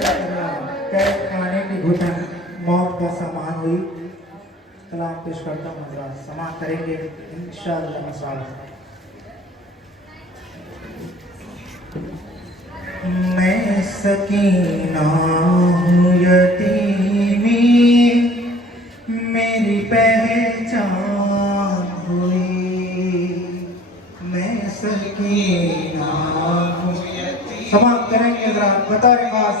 कैद खाने की घुटन मौत का सामान हुई। कलाम पेश करता हूँ, हजरात समाप्त करेंगे इंशाअल्लाह मसाला। मैं सकीना हूँ यतीमी, मेरी पहचान हुई। मैं सकीना हूँ यतीमी, समाप्त करेंगे हजरात बतौर खास।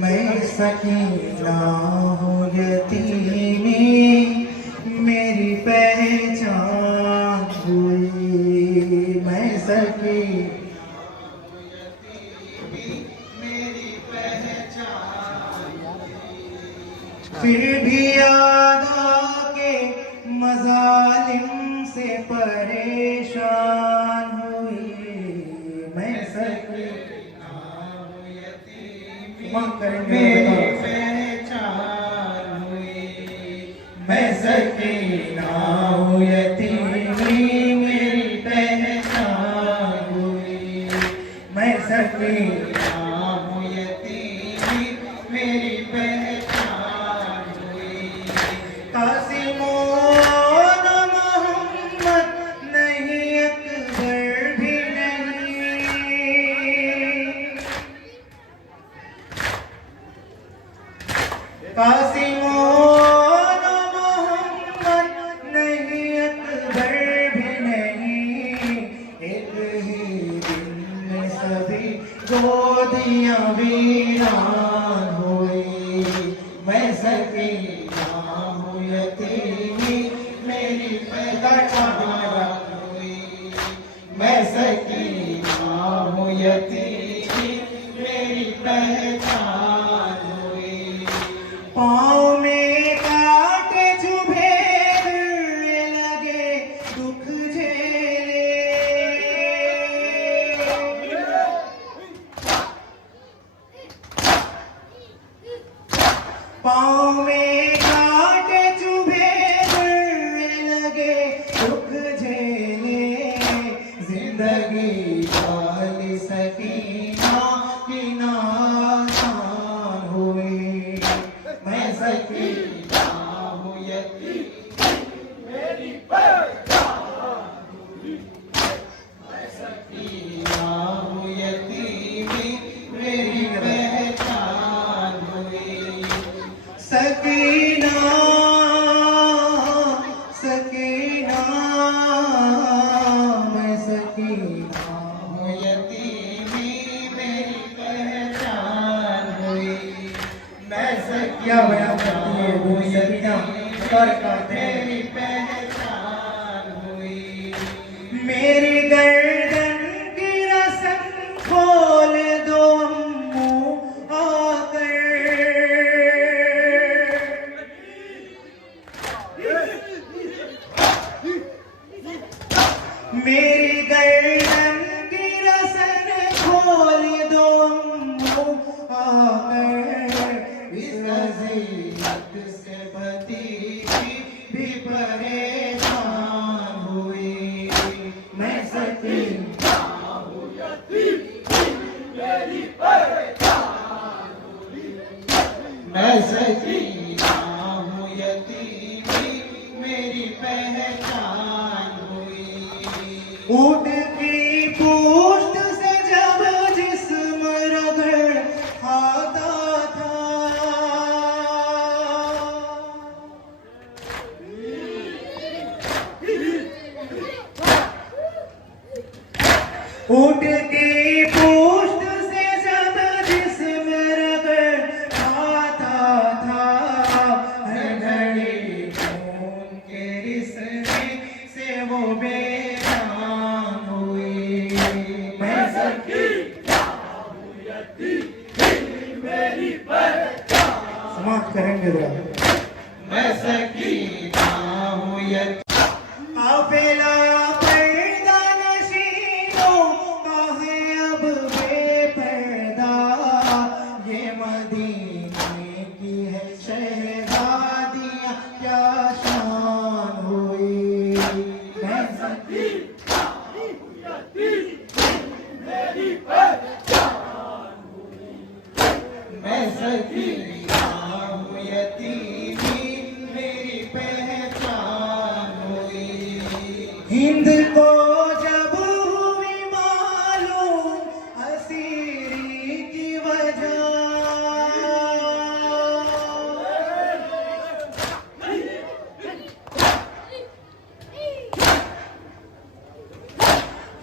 मैं सकीना हूँ यतीमी, मेरी पहचान हुई। मैं सकीना हूँ यतीमी, मेरी पहचान हुई। फिर भी याद आके मज़ालिम से परेशान हुई। मैं सकीना हूँ यतीमी, मेरी पहचान हुई। मैं सकीना हूँ यतीमी, मेरी पहचान हुई। मैं सकीना हूँ यतीमी, मेरी पहचान हुई। कासिमोन मोहम्मद नहीं, अकबर भी नहीं। कासिमोन मोहम्मद नहीं, अकबर भी नहीं। एक ही दिन में सभी गोदियां वीरान हुई। मैं सकीना हूँ यतीमी, मेरी पहचान हुई। मैं सकीना हूँ यतीमी, मेरी पहचान हुई। पाँव में कांटे चुभे, लगे दुख झेले। पाँव में कांटे चुभे, लगे दुख झेले। जिंदगी वाली सकीना की नासान हुई। मैं सकीना हूँ यतीमी, मेरी पहचान हुई। मैं सकीना हूँ यतीमी, मेरी पहचान हुई। सकीना सकीना, मैं सकीना हूँ यतीमी, मेरी पहचान हुई। मैं क्या बयान करती है वो सकीना, कर मेरी पहचान हुई। मेरी गर्दन की रस्म खोल दो अम्मू आकर। मेरी गर्दन की रस्म खोल दो अम्मू आकर। इस नज़ीरत से भतीजी भी परेशान हुई। मैं सकीना हूँ यतीमी, मेरी पहचान हुई। मैं सकीना हूँ यतीमी, मेरी पहचान हुई। ऊँट की पूंछ से जब जिस्म रगड़ खाता था, ऊँट की पूंछ से जब जिस्म रगड़ खाता था। हर घड़ी खून के रिश्ते से वो बेजान हुई। मैं सकीना हूँ यतीमी, मेरी पहचान। समाप्त करेंगे जरा। मैं सकीना हूँ यतीमी, काफिला पर्दा नशीनों का है अब बेपर्दा। ये मदीने की है शहजादियाँ, क्या शान हुई। मैं सकीना हूँ यतीमी, मेरी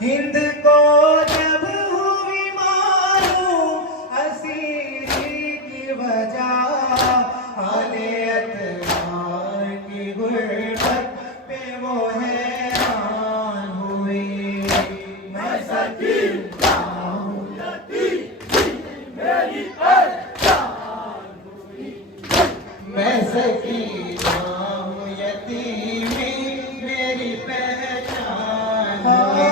हिंद को जब हुई मालूम असीरी की वजह, आले अतवार की गुर्बत पे वो हैरान हुई। मैं सकीना हूँ मेरी पहचान हुई, मैं सकीना हूँ यतीमी मेरी पहचान हुई।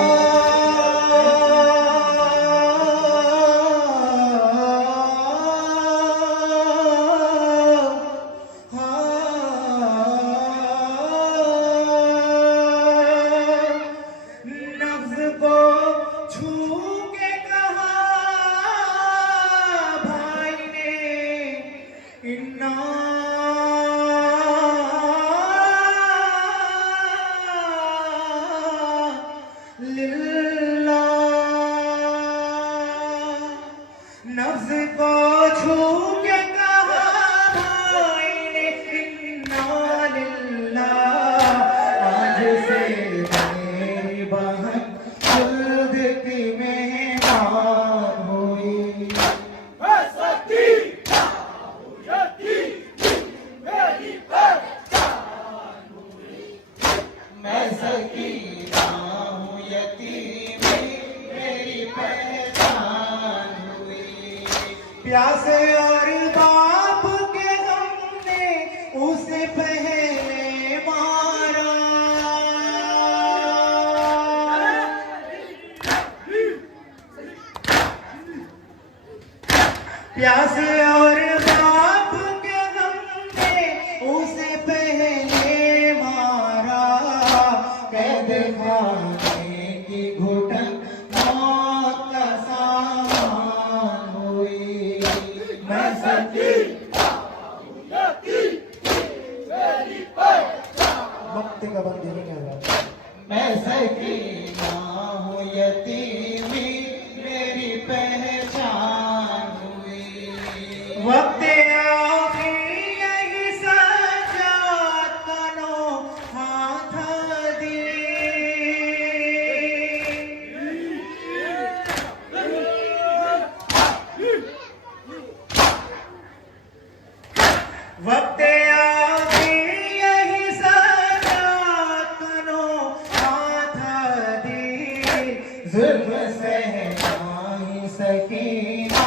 नफ्स को छू के कहा भाई ने, इन्ना लिल्लाह। नफ्स को छू के कहा भाई ने, इन्ना लिल्लाह। आज से मेरी बहन खुद की मेहमान हुई। मैं सकीना हूँ यतीमी मेरी पहचान हुई, मैं सकीना हूँ यतीमी मेरी पहचान हुई। प्यासे और बाप के गम ने उसे पहले मारा, प्यासे और बाप के गम ने उसे पहले मारा। कैद खाने की घुटन मौत का सामान हुई। मैं सकीना हूँ यतीमी मेरी पहचान, वक्त का बंदी नहीं कर रहा। मैं सकीना हूँ यतीमी मेरी पहचान हुई। वक्त आखिर यही सजात कनो हाथ दी, वक्त आखिर यही सजात कनो हाथ दी। जुल्म सह नहीं सकीना